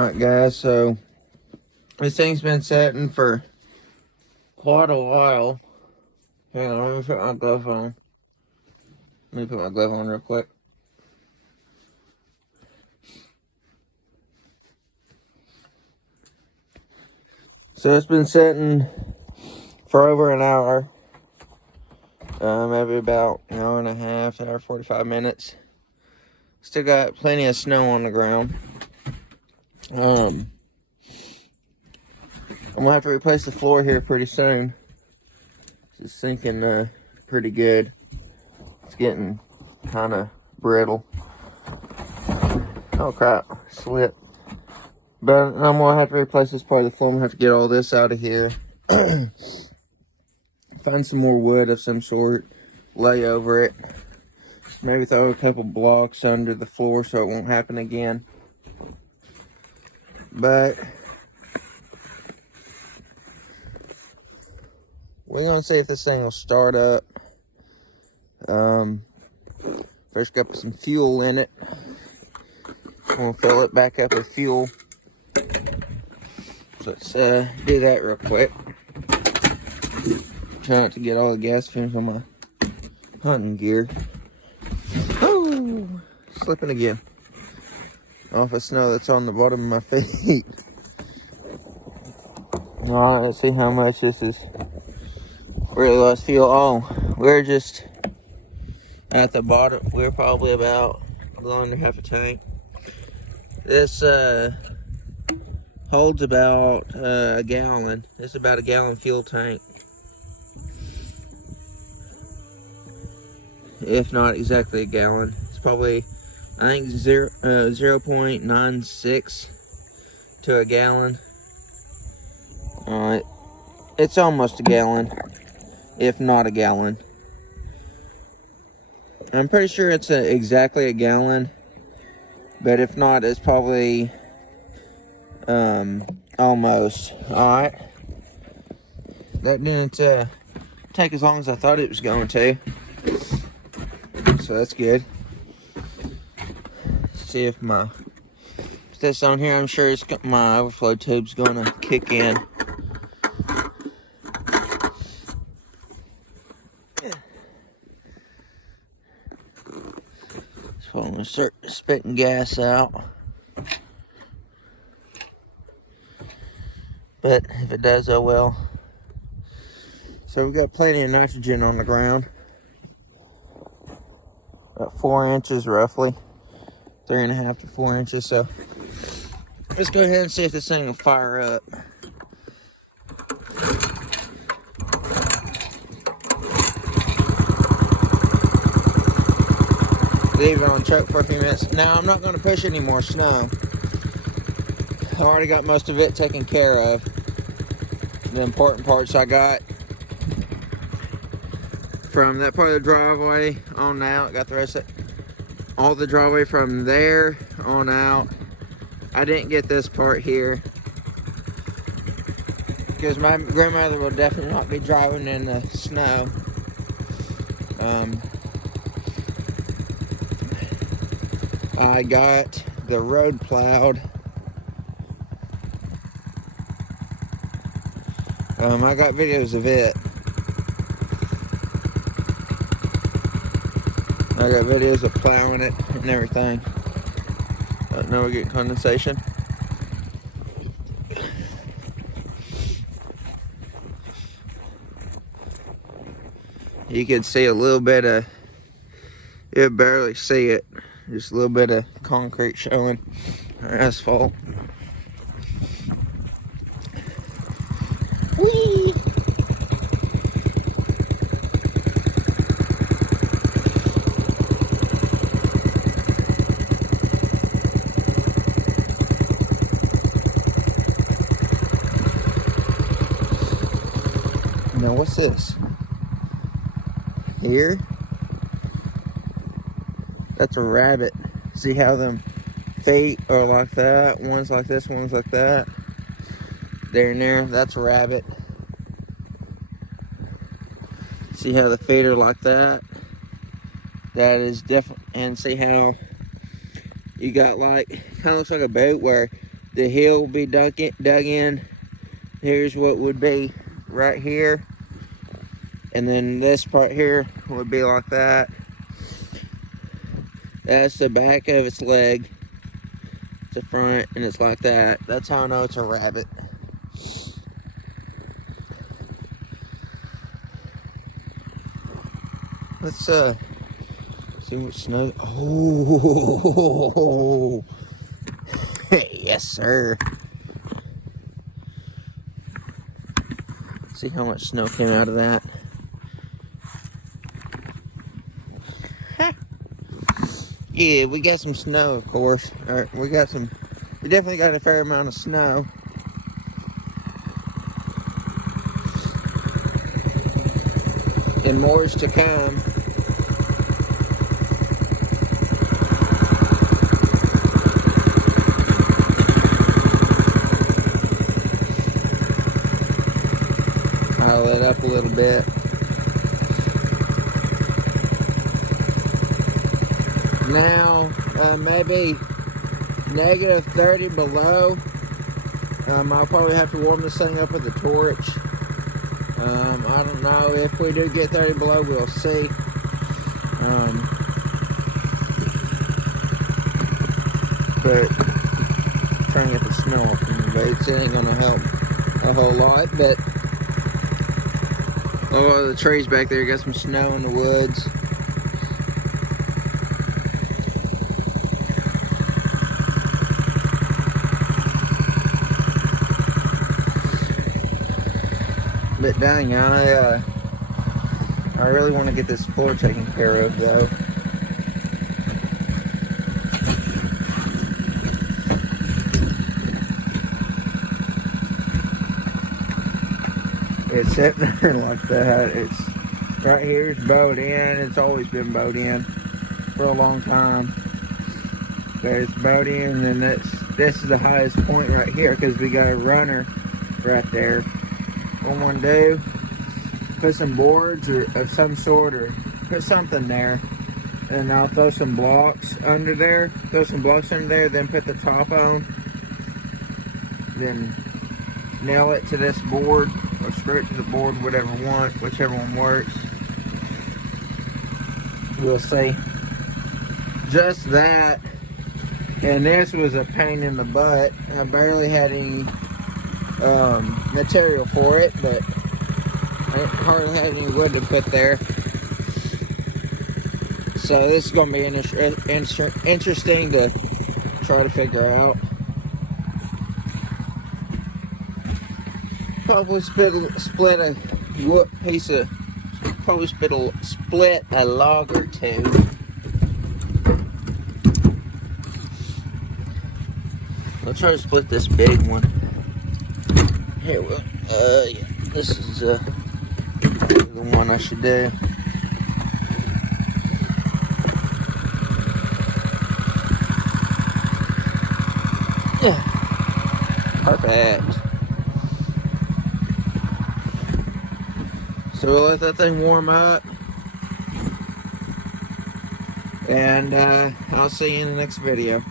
Alright guys, so this thing's been setting for quite a while. Hang on, let me put my glove on. Let me put my glove on real quick. So it's been setting for over an hour. Maybe about an hour and a half, hour 45 minutes. Still got plenty of snow on the ground. I'm gonna have to replace the floor here pretty soon. It's sinking pretty good. It's getting kind of brittle. Oh crap, slipped. But I'm gonna have to replace this part of the floor. I'm gonna have to get all this out of here. Find some more wood of some sort, lay over it. Maybe throw a couple blocks under the floor so it won't happen again. But we're gonna see if this thing will start up. First got some fuel in it. I'm gonna fill it back up with fuel. So let's do that real quick. Try not to get all the gas fumes on my hunting gear. Oh, slipping again. Off of snow that's on the bottom of my feet. Alright, let's see how much this is. Really lost fuel. Oh, we're just at the bottom. We're probably about a little under half a tank. This holds about a gallon. This is about a gallon fuel tank. If not exactly a gallon. It's probably, I think, 0.96 to a gallon. Alright. It's almost a gallon, if not a gallon. I'm pretty sure it's exactly a gallon, but if not, it's probably almost. Alright. That didn't take as long as I thought it was going to. So that's good. See if this on here, I'm sure my overflow tube's gonna kick in. So I'm gonna start spitting gas out. But if it does, oh well. So we got plenty of nitrogen on the ground. About 4 inches roughly. 3.5 to 4 inches. So let's go ahead and see if this thing will fire up. Leave it on truck for a few minutes. Now I'm not going to push any more snow. I already got most of it taken care of. The important parts I got from that part of the driveway on out. Got the rest of all the driveway from there on out. I didn't get this part here because my grandmother will definitely not be driving in the snow. I got the road plowed. I got videos of it. I got videos of plowing it and everything. Now we're getting condensation. You can see a little bit of, you barely see it. Just a little bit of concrete showing, or asphalt. Whee! Now what's this? Here? That's a rabbit. See how them feet are like that? One's like this, one's like that. There and there, that's a rabbit. See how the feet are like that? That is different. And see how you got like, kind of looks like a boat where The hill will be dug in. Here's what would be right here. And then this part here would be like that. That's the back of its leg. It's the front, and it's like that. That's how I know it's a rabbit. Let's see what snow. Oh, yes, sir. See how much snow came out of that. Yeah, we got some snow, of course. We definitely got a fair amount of snow. And more is to come. Pile it up a little bit. Now, maybe negative 30 below. I'll probably have to warm this thing up with a torch. I don't know. If we do get 30 below, we'll see. But trying to get the snow off from the boots, it ain't gonna help a whole lot. But oh, the trees back there got some snow in the woods. But dang, I really want to get this floor taken care of, though. It's sitting there like that. It's right here. It's bowed in. It's always been bowed in for a long time. But it's bowed in, and this is the highest point right here because we got a runner right there. What I'm gonna do, put some boards or of some sort, or put something there, and I'll throw some blocks under there. Then put the top on. Then nail it to this board, or screw it to the board, whatever whichever one works. We'll see. Just that, and this was a pain in the butt. I barely had any material for it, but I hardly had any wood to put there. So this is going to be interesting to try to figure out. Probably split a piece of, split a log or two. I'll try to split this big one. Here, yeah, this is the one I should do. Yeah, perfect. So we'll let that thing warm up, and I'll see you in the next video.